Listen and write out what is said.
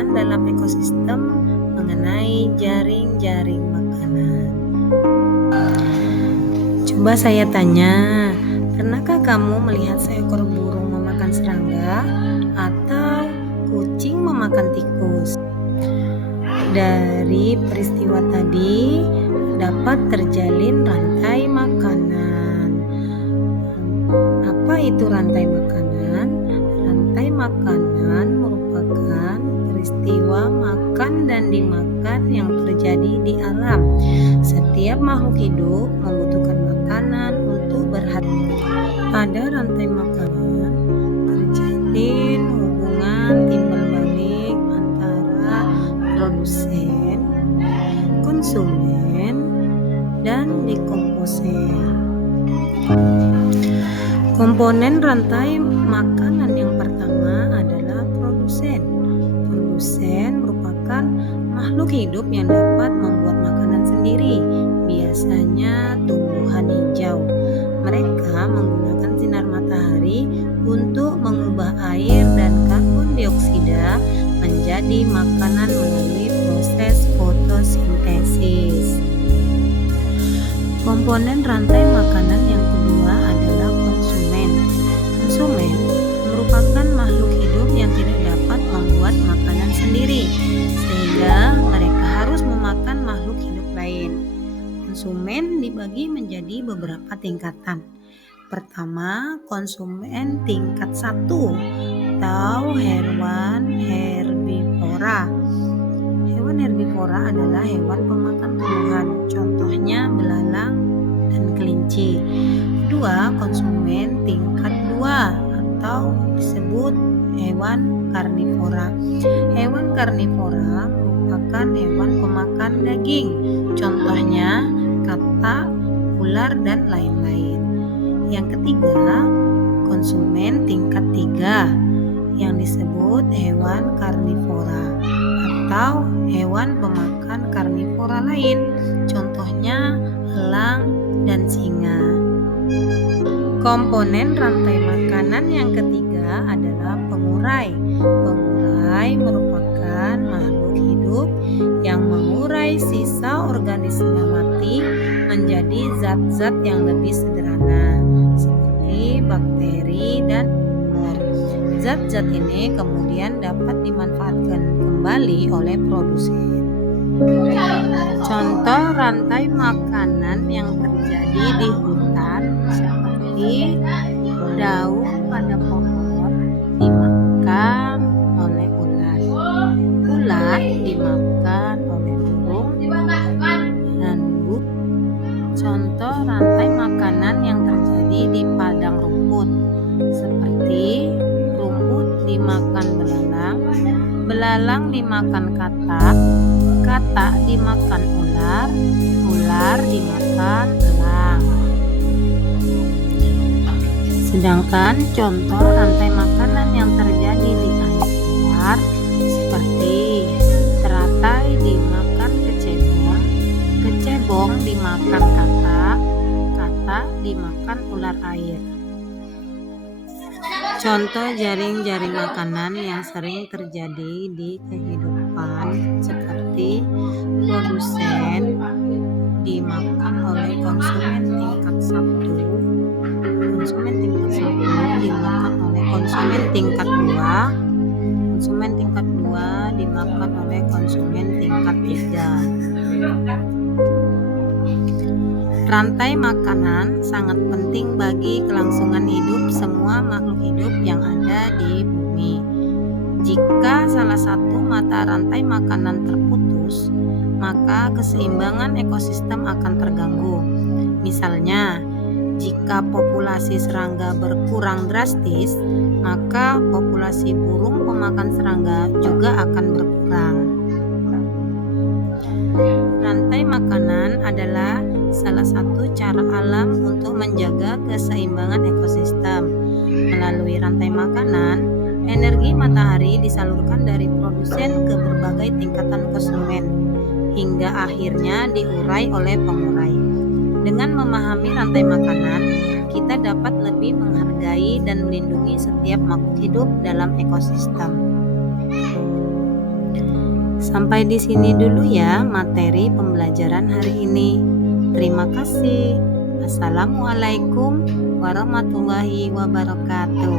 makanan dalam ekosistem mengenai jaring-jaring makanan. Coba saya tanya, pernahkah kamu melihat seekor burung memakan serangga atau kucing memakan tikus? Dari peristiwa tadi dapat terjalin rantai makanan. Apa itu rantai makanan? Rantai makanan merupakan peristiwa makan dan dimakan yang terjadi di alam. Setiap makhluk hidup membutuhkan makanan untuk berhasil. Pada rantai makanan terjalin hubungan timbal balik antara produsen, konsumen, dan dekomposer. Komponen rantai makanan yang pertama adalah produsen. Produsen merupakan makhluk hidup yang dapat membuat makanan sendiri, biasanya tumbuhan hijau. Mereka menggunakan sinar matahari untuk mengubah air dan karbon dioksida menjadi makanan melalui proses fotosintesis. Komponen rantai makanan yang kedua adalah konsumen. Konsumen merupakan makhluk hidup yang tidak dapat membuat makanan sendiri, sehingga mereka harus memakan makhluk hidup lain. Konsumen dibagi menjadi beberapa tingkatan. Pertama, konsumen tingkat 1 atau hewan herbivora. Hewan herbivora adalah hewan pemakan tumbuhan, contohnya belalang dan kelinci. Kedua, konsumen tingkat 2 atau disebut hewan karnivora. Hewan karnivora merupakan hewan pemakan daging, contohnya katak, ular, dan lain-lain. Yang ketiga, konsumen tingkat 3 yang disebut hewan karnivora atau hewan pemakan karnivora lain, contohnya elang dan singa. Komponen rantai makanan yang ketiga adalah pengurai. Pengurai merupakan makhluk hidup yang mengurai sisa organisme mati menjadi zat-zat yang lebih sederhana, seperti bakteri dan zat-zat ini kemudian dapat dimanfaatkan kembali oleh produsen. Contoh rantai makanan yang terjadi di hutan seperti daun pada pohon dimakan oleh ulat. Ulat dimakan oleh burung dan burung. Contoh rantai makanan yang terjadi di padang rumput seperti rumput dimakan belalang, belalang dimakan katak, katak dimakan ular, ular dimakan elang. Sedangkan contoh rantai makanan yang terjadi di air tawar seperti teratai dimakan kecebong, kecebong dimakan katak, katak dimakan ular air. Contoh jaring-jaring makanan yang sering terjadi di kehidupan seperti produsen dimakan oleh konsumen tingkat 1, konsumen tingkat 1 dimakan oleh konsumen tingkat 2, konsumen tingkat 2 dimakan oleh konsumen tingkat 3. Rantai makanan sangat penting bagi kelangsungan hidup semua makhluk hidup yang ada di bumi. Jika salah satu mata rantai makanan terputus, maka keseimbangan ekosistem akan terganggu. Misalnya, jika populasi serangga berkurang drastis, maka populasi burung pemakan serangga juga akan berkurang. Rantai makanan adalah salah satu cara alam untuk menjaga keseimbangan ekosistem. Melalui rantai makanan, energi matahari disalurkan dari produsen ke berbagai tingkatan konsumen, hingga akhirnya diurai oleh pengurai. Dengan memahami rantai makanan, kita dapat lebih menghargai dan melindungi setiap makhluk hidup dalam ekosistem. Sampai di sini dulu ya materi pembelajaran hari ini. Terima kasih. Assalamualaikum warahmatullahi wabarakatuh.